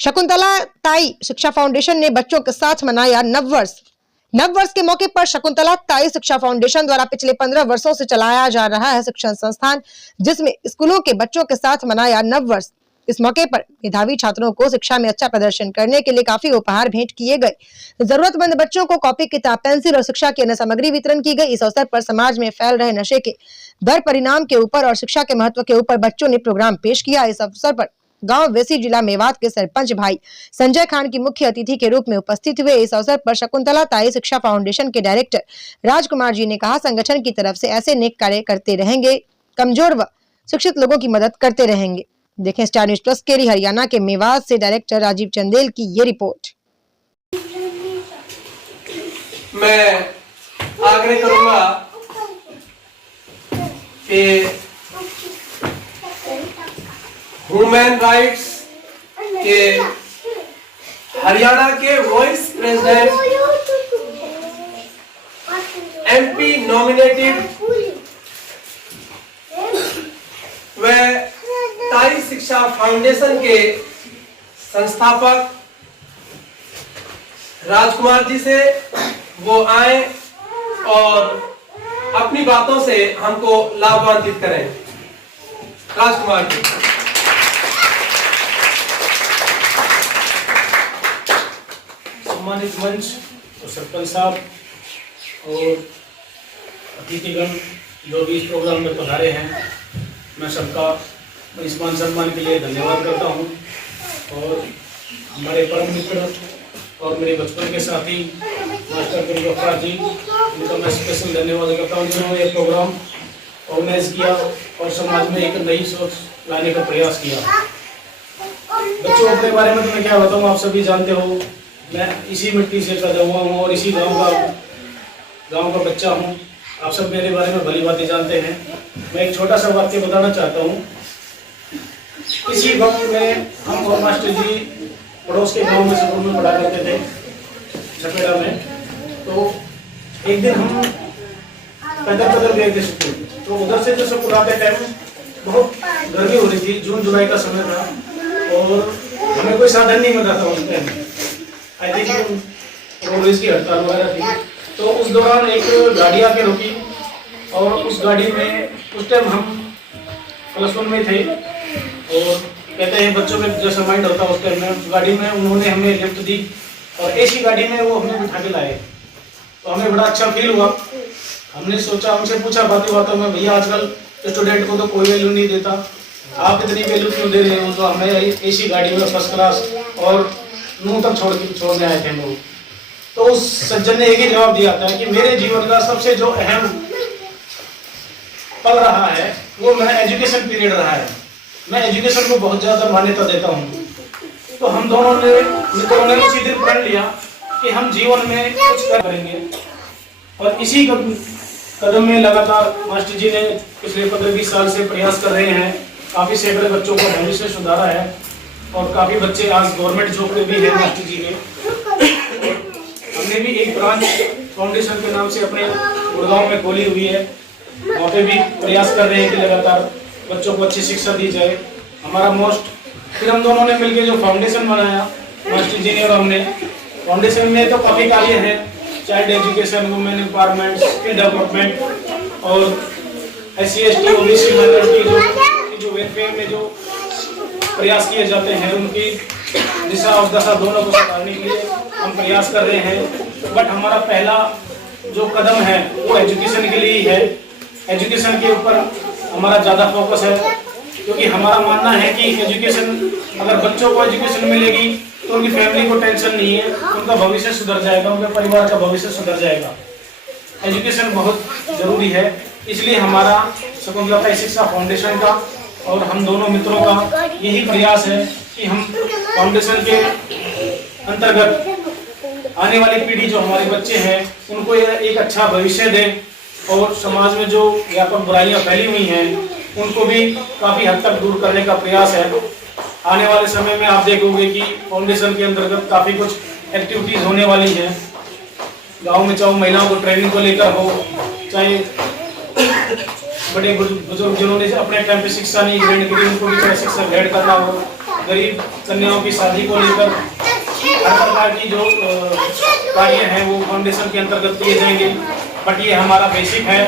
शकुंतला ताई शिक्षा फाउंडेशन ने बच्चों के साथ मनाया नववर्ष। नववर्ष के मौके पर शकुंतला ताई शिक्षा फाउंडेशन द्वारा पिछले 15 वर्षों से चलाया जा रहा है शिक्षण संस्थान, जिसमें स्कूलों के बच्चों के साथ मनाया नववर्ष। इस मौके पर मेधावी छात्रों को शिक्षा में अच्छा प्रदर्शन करने के लिए काफी उपहार भेंट किए गए। जरूरतमंद बच्चों को कॉपी, किताब, पेंसिल और शिक्षा की अन्य सामग्री वितरण की गई। इस अवसर पर समाज में फैल रहे नशे के दर परिणाम के ऊपर और शिक्षा के महत्व के ऊपर बच्चों ने प्रोग्राम पेश किया। इस अवसर पर गांव वेसी जिला मेवात के सरपंच भाई संजय खान की मुख्य अतिथि के रूप में उपस्थित हुए। इस अवसर पर शकुंतला ताई शिक्षा फाउंडेशन के डायरेक्टर राजकुमार जी ने कहा, संगठन की तरफ से ऐसे नेक कार्य करते रहेंगे, कमजोर व शिक्षित लोगों की मदद करते रहेंगे। देखें स्टार न्यूज प्लस के लिए हरियाणा के मेवात से डायरेक्टर राजीव चंदेल की ये रिपोर्ट। मैं आग्रह करूंगा कि ह्यूमन राइट्स के हरियाणा के वाइस प्रेसिडेंट एमपी नॉमिनेटेड व ताई शिक्षा फाउंडेशन के संस्थापक राजकुमार जी से वो आए और अपनी बातों से हमको लाभान्वित करें। राजकुमार जी। सम्मानित मंच और सरपंच साहब और अतिथिगण जो भी इस प्रोग्राम में पधारे हैं, मैं सबका इस मान सम्मान के लिए धन्यवाद करता हूं। और हमारे परम मित्र और मेरे बचपन के साथी मास्टर गुरुगफ्फार जी, उनका मैं स्पेशल धन्यवाद करता हूं जिन्होंने ये प्रोग्राम ऑर्गेनाइज किया और समाज में एक नई सोच लाने का प्रयास किया। बच्चों, अपने बारे में तो मैं क्या बताऊँ, आप सभी जानते हो, मैं इसी मिट्टी से पैदा हुआ हूँ और इसी गांव का बच्चा हूँ। आप सब मेरे बारे में भली बातें जानते हैं। मैं एक छोटा सा वाक्य बताना चाहता हूँ। इसी वक्त में हम और मास्टर जी पड़ोस के गांव में स्कूल में पढ़ा करते थे, छपेड़ा में। तो एक दिन हम पैदल गए थे स्कूल। तो उधर से जो स्कूल आते टाइम बहुत गर्मी हो रही थी, जून जुलाई का समय था और हमें कोई साधन नहीं मिल रहा था उस टाइम। आई थिंक रोडवेज की हड़ताल वगैरह थी। तो उस दौरान एक गाड़ी आके रुकी और उस गाड़ी में उस टाइम हम क्लास 1 में थे और कहते हैं बच्चों में जैसा माइंड होता है उस टाइम में, उस गाड़ी में उन्होंने हमें लिफ्ट दी और ऐसी गाड़ी में वो हमें बिठा के लाए। तो हमें बड़ा अच्छा फील हुआ। हमने सोचा, उनसे पूछा बातों में, भैया आजकल स्टूडेंट को तो कोई वैल्यू नहीं देता, आप इतनी वैल्यू क्यों दे रहे हो? तो हमें ऐसी गाड़ी में फर्स्ट क्लास और नूह तक छोड़ने आए थे लोग। तो उस सज्जन ने एक ही जवाब दिया था कि मेरे जीवन का सबसे जो अहम पल रहा है वो मेरा एजुकेशन पीरियड रहा है। मैं एजुकेशन को बहुत ज्यादा मान्यता देता हूँ। तो हम दोनों ने मित्रों ने उसी दिन प्रण लिया कि हम जीवन में कुछ करेंगे और इसी कदम में लगातार मास्टर जी ने पिछले 15-20 साल से प्रयास कर रहे हैं। काफी सैकड़े बच्चों को भविष्य सुधारा है और काफी बच्चे आज गवर्नमेंट जॉब में भी है मास्टर जी ने। हमने भी एक ब्रांच फाउंडेशन के नाम से अपने गुड़गांव में खोली हुई है। वहाँ पे भी प्रयास कर रहे हैं कि लगातार बच्चों को अच्छी शिक्षा दी जाए। हमारा मोस्ट फिर हम दोनों ने मिलकर जो फाउंडेशन बनाया, मास्टर जी ने और हमने, फाउंडेशन में तो काफ़ी कार्य है, child education, women empowerment, skill development और SC ST OBC माइनॉरिटी जो वेलफेयर में जो प्रयास किए जाते हैं उनकी दिशा और दशा दोनों को सुधारने के लिए हम प्रयास कर रहे हैं। बट हमारा पहला जो कदम है वो एजुकेशन के लिए ही है। एजुकेशन के ऊपर हमारा ज़्यादा फोकस है क्योंकि हमारा मानना है कि एजुकेशन, अगर बच्चों को एजुकेशन मिलेगी तो उनकी फैमिली को टेंशन नहीं है, उनका भविष्य सुधर जाएगा, उनके परिवार का भविष्य सुधर जाएगा। एजुकेशन बहुत ज़रूरी है। इसलिए हमारा शकुंतला ताई शिक्षा फाउंडेशन का और हम दोनों मित्रों का यही प्रयास है कि हम फाउंडेशन के अंतर्गत आने वाली पीढ़ी जो हमारे बच्चे हैं उनको एक अच्छा भविष्य दें और समाज में जो व्यापक बुराइयां फैली हुई हैं उनको भी काफ़ी हद तक दूर करने का प्रयास है। आने वाले समय में आप देखोगे कि फाउंडेशन के अंतर्गत काफ़ी कुछ एक्टिविटीज़ होने वाली हैं। गांव में चाहे महिलाओं को ट्रेनिंग को लेकर हो, चाहे बड़े बुजुर्ग जिन्होंने अपने टाइम पे शिक्षा नहीं ग्रहण करी, उनको भी थोड़ा शिक्षा ग्रहण करना हो। गरीब कन्याओं की शादी को लेकर हर प्रकार की जो कार्य हैं वो फाउंडेशन के अंतर्गत किए जाएंगे। बट ये हमारा बेसिक है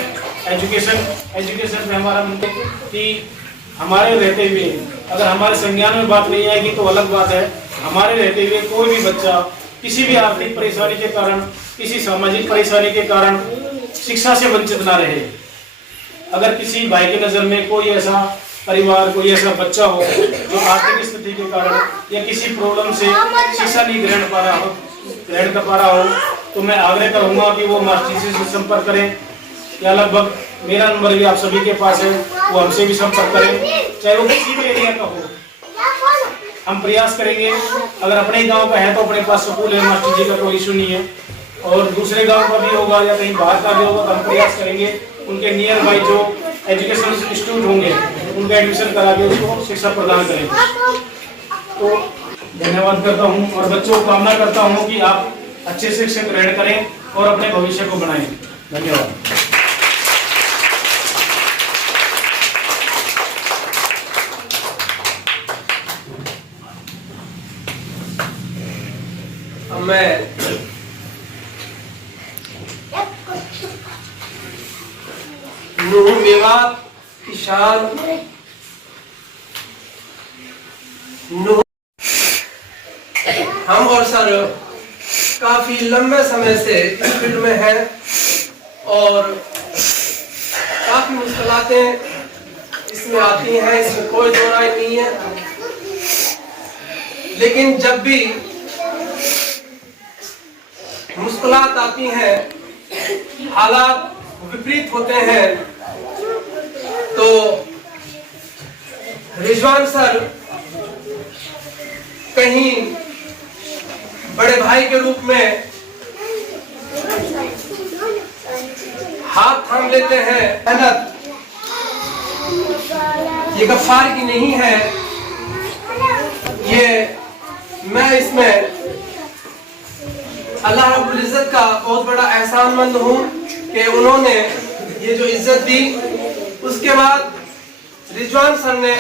एजुकेशन में हमारा कि हमारे रहते हुए अगर हमारे संज्ञान में बात नहीं आएगी तो अलग बात है। हमारे रहते हुए कोई भी बच्चा किसी भी आर्थिक परेशानी के कारण, किसी सामाजिक परेशानी के कारण शिक्षा से वंचित ना रहे। अगर किसी भाई की नज़र में कोई ऐसा परिवार, कोई ऐसा बच्चा हो जो आर्थिक स्थिति के कारण या किसी प्रॉब्लम से शिक्षा नहीं ग्रहण कर पा रहा हो, तो मैं आग्रह करूंगा कि वो मास्टर जी से संपर्क करें, या लगभग मेरा नंबर भी आप सभी के पास है, वो हमसे भी संपर्क करें, चाहे वो किसी भी एरिया का हो। हम प्रयास करेंगे, अगर अपने गांव का है तो अपने पास स्कूल है, मास्टर जी का कोई इशू नहीं है, और दूसरे गांव का भी होगा या कहीं बाहर का भी होगा तो हम प्रयास करेंगे उनके नियर बाई जो एजुकेशन इंस्टीट्यूट होंगे उनका एडमिशन करा के उसको शिक्षा प्रदान करें। तो धन्यवाद करता हूँ और बच्चों को कामना करता हूँ कि आप अच्छे शिक्षा ग्रहण करें और अपने भविष्य को बनाएं। धन्यवाद। मैं नूह मेवात की शान नूह, हम और सर काफी लंबे समय से इस फील्ड में हैं और काफी मुश्किलातें इसमें आती हैं, इसमें कोई दो राय नहीं है। लेकिन जब भी मुश्किलात आती हैं, हालात विपरीत होते हैं, तो रिजवान सर कहीं बड़े भाई के रूप में हाथ थाम लेते हैं। मेहनत ये गफ्फार की नहीं है, ये मैं इसमें अल्लाह रब्बुल इज्जत का बहुत बड़ा एहसानमंद हूँ कि उन्होंने ये जो इज्जत दी। उसके बाद रिजवान सर ने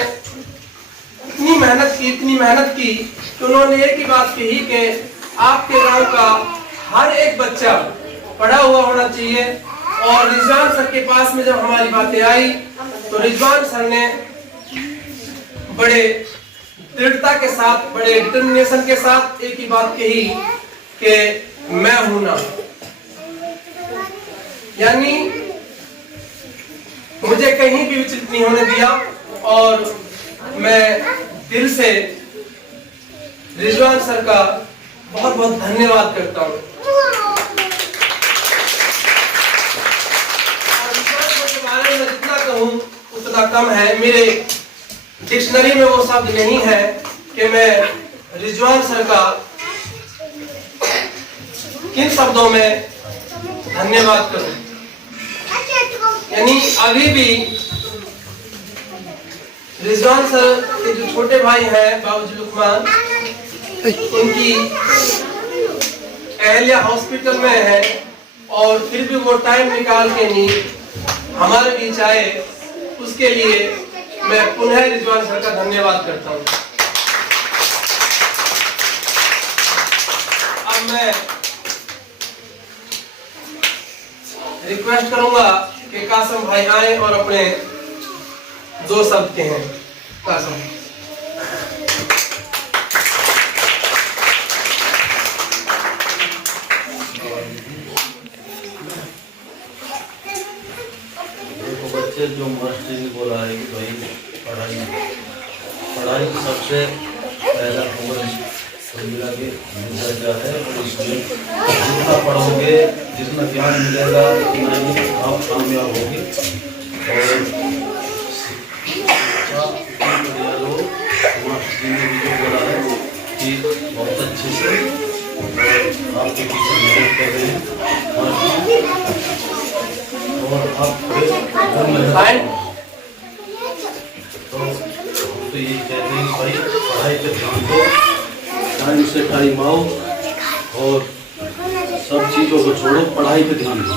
इतनी मेहनत की कि उन्होंने एक ही बात कही कि आपके गांव का हर एक बच्चा पढ़ा हुआ होना चाहिए। और रिजवान सर के पास में जब हमारी बातें आई तो रिजवान सर ने बड़े दृढ़ता के साथ, बड़े डिटर्मिनेशन के साथ एक ही बात कही कि मैं हूं ना, यानी मुझे कहीं भी विचलित नहीं होने दिया। और मैं दिल से रिजवान सर का बहुत बहुत धन्यवाद करता हूं। बारे में जितना कहूं उतना कम है। मेरे डिक्शनरी में वो शब्द नहीं है कि मैं रिजवान सर का किन शब्दों में धन्यवाद करूं। यानी अभी भी रिजवान सर के जो छोटे भाई हैं बाबूजी लुकमान, उनकी अहल्या हॉस्पिटल में है और फिर भी वो टाइम निकाल के नहीं हमारे बीच आए, उसके लिए मैं पुनः रिजवान सर का धन्यवाद करता हूं। अब मैं रिक्वेस्ट करूंगा कि कासम भाई आए और अपने दो शब्द कहें। कासम। बच्चे जो मास्टर जी बोला है कि भाई पढ़ाई सबसे पहला मिला के मिल जाता है। और इसमें जितना पढ़ोगे, जितना ज्ञान मिलेगा, उतना ही आप कामयाब होगे। और मास्टर जी ने भी जो बोला है कि बहुत अच्छे से आपके पीछे मेहनत कर रहे हैं और आप तो ये कहते हैं भाई पढ़ाई पे ध्यान दो, टाइम से टाइम आओ और सब चीज़ों को छोड़ो, पढ़ाई पे ध्यान दो।